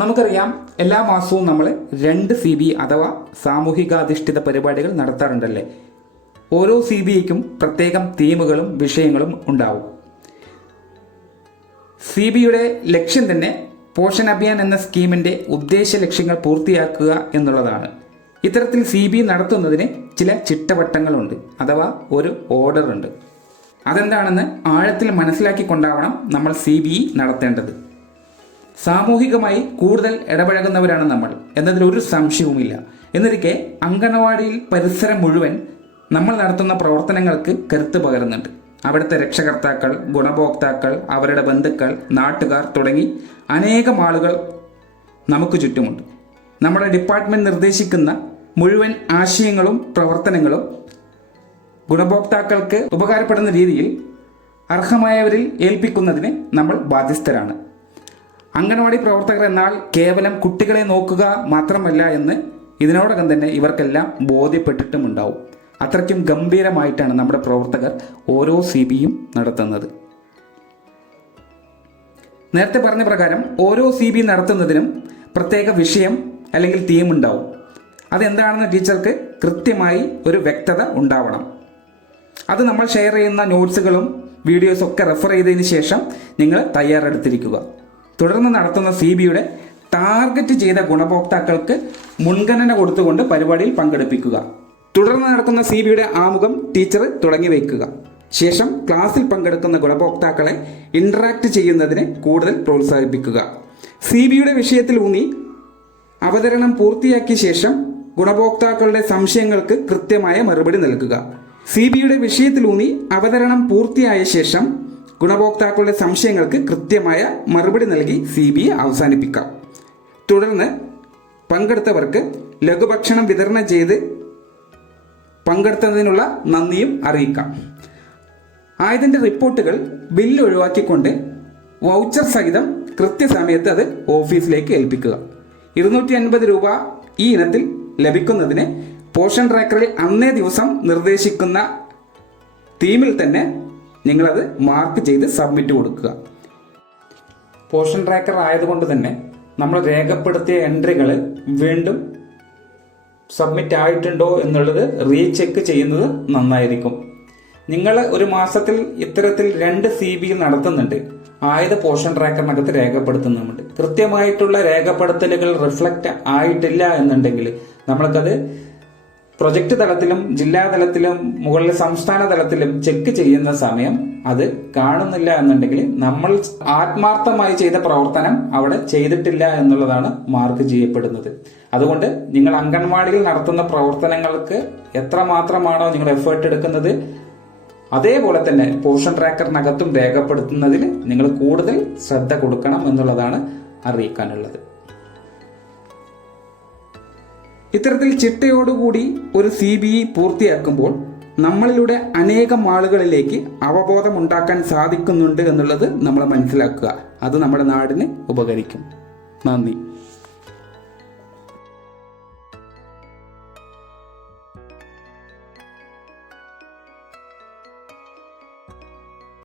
നമുക്കറിയാം, എല്ലാ മാസവും നമ്മൾ 2 CBE അഥവാ സാമൂഹികാധിഷ്ഠിത പരിപാടികൾ നടത്താറുണ്ടല്ലേ. ഓരോ CBEക്കും പ്രത്യേകം തീമുകളും വിഷയങ്ങളും ഉണ്ടാവും. CBEയുടെ ലക്ഷ്യം തന്നെ പോഷൻ അഭിയാൻ എന്ന സ്കീമിൻ്റെ ഉദ്ദേശ ലക്ഷ്യങ്ങൾ പൂർത്തിയാക്കുക എന്നുള്ളതാണ്. ഇത്തരത്തിൽ CBE നടത്തുന്നതിന് ചില ചിട്ടവട്ടങ്ങളുണ്ട്, അഥവാ ഒരു ഓർഡർ ഉണ്ട്. അതെന്താണെന്ന് ആഴത്തിൽ മനസ്സിലാക്കിക്കൊണ്ടാവണം നമ്മൾ CBE നടത്തേണ്ടത്. സാമൂഹികമായി കൂടുതൽ ഇടപഴകുന്നവരാണ് നമ്മൾ എന്നതിലൊരു സംശയവുമില്ല. എന്നിരിക്കെ അംഗനവാടിയിൽ പരിസരം മുഴുവൻ നമ്മൾ നടത്തുന്ന പ്രവർത്തനങ്ങൾക്ക് കരുത്ത് പകരുന്നുണ്ട്. അവിടുത്തെ രക്ഷകർത്താക്കൾ, ഗുണഭോക്താക്കൾ, അവരുടെ ബന്ധുക്കൾ, നാട്ടുകാർ തുടങ്ങി അനേകം ആളുകൾ നമുക്ക് ചുറ്റുമുണ്ട്. നമ്മുടെ ഡിപ്പാർട്ട്മെൻറ്റ് നിർദ്ദേശിക്കുന്ന മുഴുവൻ ആശയങ്ങളും പ്രവർത്തനങ്ങളും ഗുണഭോക്താക്കൾക്ക് ഉപകാരപ്പെടുന്ന രീതിയിൽ അർഹമായവരിൽ ഏൽപ്പിക്കുന്നതിന് നമ്മൾ ബാധ്യസ്ഥരാണ്. അംഗനവാടി പ്രവർത്തകർ എന്നാൽ കേവലം കുട്ടികളെ നോക്കുക മാത്രമല്ല എന്ന് ഇതിനോടകം തന്നെ ഇവർക്കെല്ലാം ബോധ്യപ്പെട്ടിട്ടുമുണ്ടാവും. അത്രയ്ക്കും ഗംഭീരമായിട്ടാണ് നമ്മുടെ പ്രവർത്തകർ ഓരോ CBEയും നടത്തുന്നത്. നേരത്തെ പറഞ്ഞ പ്രകാരം ഓരോ CBE നടത്തുന്നതിനും പ്രത്യേക വിഷയം അല്ലെങ്കിൽ തീം ഉണ്ടാവും. അതെന്താണെന്ന് ടീച്ചർക്ക് കൃത്യമായി ഒരു വ്യക്തത ഉണ്ടാവണം. അത് നമ്മൾ ഷെയർ ചെയ്യുന്ന നോട്ട്സുകളും വീഡിയോസും ഒക്കെ റെഫർ ചെയ്തതിന് ശേഷം നിങ്ങൾ തയ്യാറെടുത്തിരിക്കുക. തുടർന്ന് നടത്തുന്ന CBEയുടെ ടാർഗറ്റ് ചെയ്ത ഗുണഭോക്താക്കൾക്ക് മുൻഗണന കൊടുത്തുകൊണ്ട് പരിപാടിയിൽ പങ്കെടുപ്പിക്കുക. തുടർന്ന് നടക്കുന്ന CBEയുടെ ആമുഖം ടീച്ചർ തുടങ്ങി വയ്ക്കുക. ശേഷം ക്ലാസ്സിൽ പങ്കെടുക്കുന്ന ഗുണഭോക്താക്കളെ ഇൻറ്ററാക്ട് ചെയ്യുന്നതിന് കൂടുതൽ പ്രോത്സാഹിപ്പിക്കുക. CBEയുടെ വിഷയത്തിൽ ഊന്നി അവതരണം പൂർത്തിയാക്കിയ ശേഷം ഗുണഭോക്താക്കളുടെ സംശയങ്ങൾക്ക് കൃത്യമായ മറുപടി നൽകുക. CBEയുടെ വിഷയത്തിലൂന്നി അവതരണം പൂർത്തിയായ ശേഷം ഗുണഭോക്താക്കളുടെ സംശയങ്ങൾക്ക് കൃത്യമായ മറുപടി നൽകി CBE അവസാനിപ്പിക്കാം. തുടർന്ന് പങ്കെടുത്തവർക്ക് ലഘുഭക്ഷണം വിതരണം ചെയ്ത് പങ്കെടുത്തതിനുള്ള നന്ദിയും അറിയിക്കാം. ആയതിൻ്റെ റിപ്പോർട്ടുകൾ ബില്ല് ഒഴിവാക്കിക്കൊണ്ട് വൗച്ചർ സഹിതം കൃത്യസമയത്ത് അത് ഓഫീസിലേക്ക് ഏൽപ്പിക്കുക. 250 രൂപ ഈ ഇനത്തിൽ ലഭിക്കുന്നതിന് പോഷൻ ട്രാക്കറിൽ അന്നേ ദിവസം നിർദ്ദേശിക്കുന്ന തീമിൽ തന്നെ നിങ്ങളത് മാർക്ക് ചെയ്ത് സബ്മിറ്റ് കൊടുക്കുക. പോഷൻ ട്രാക്കർ ആയതുകൊണ്ട് തന്നെ നമ്മൾ രേഖപ്പെടുത്തിയ എൻട്രികൾ വീണ്ടും സബ്മിറ്റ് ആയിട്ടുണ്ടോ എന്നുള്ളത് റീചെക്ക് ചെയ്യുന്നത് നന്നായിരിക്കും. നിങ്ങൾ ഒരു മാസത്തിൽ ഇത്തരത്തിൽ 2 CBE നടത്തുന്നുണ്ട്, ആയത് പോഷൻ ട്രാക്കറിനകത്ത് രേഖപ്പെടുത്തുന്നുമുണ്ട്. കൃത്യമായിട്ടുള്ള രേഖപ്പെടുത്തലുകൾ റിഫ്ലക്റ്റ് ആയിട്ടില്ല എന്നുണ്ടെങ്കിൽ നമ്മൾക്കത് പ്രൊജക്ട് തലത്തിലും ജില്ലാ തലത്തിലും മുകളിൽ സംസ്ഥാന തലത്തിലും ചെക്ക് ചെയ്യുന്ന സമയം അത് കാണുന്നില്ല എന്നുണ്ടെങ്കിൽ നമ്മൾ ആത്മാർത്ഥമായി ചെയ്ത പ്രവർത്തനം അവിടെ ചെയ്തിട്ടില്ല എന്നുള്ളതാണ് മാർക്ക് ചെയ്യപ്പെടുന്നത്. അതുകൊണ്ട് നിങ്ങൾ അംഗൻവാടിയിൽ നടത്തുന്ന പ്രവർത്തനങ്ങൾക്ക് എത്രമാത്രമാണോ നിങ്ങൾ എഫേർട്ട് എടുക്കുന്നത്, അതേപോലെ തന്നെ പോഷൻ ട്രാക്കറിനകത്തും രേഖപ്പെടുത്തുന്നതിൽ നിങ്ങൾ കൂടുതൽ ശ്രദ്ധ കൊടുക്കണം എന്നുള്ളതാണ് അറിയിക്കാനുള്ളത്. ഇത്തരത്തിൽ ചിട്ടയോടുകൂടി ഒരു CBE പൂർത്തിയാക്കുമ്പോൾ നമ്മളിലൂടെ അനേകം ആളുകളിലേക്ക് അവബോധമുണ്ടാക്കാൻ സാധിക്കുന്നുണ്ട് എന്നുള്ളത് നമ്മൾ മനസ്സിലാക്കുക. അത് നമ്മുടെ നാടിന് ഉപകരിക്കും. നന്ദി.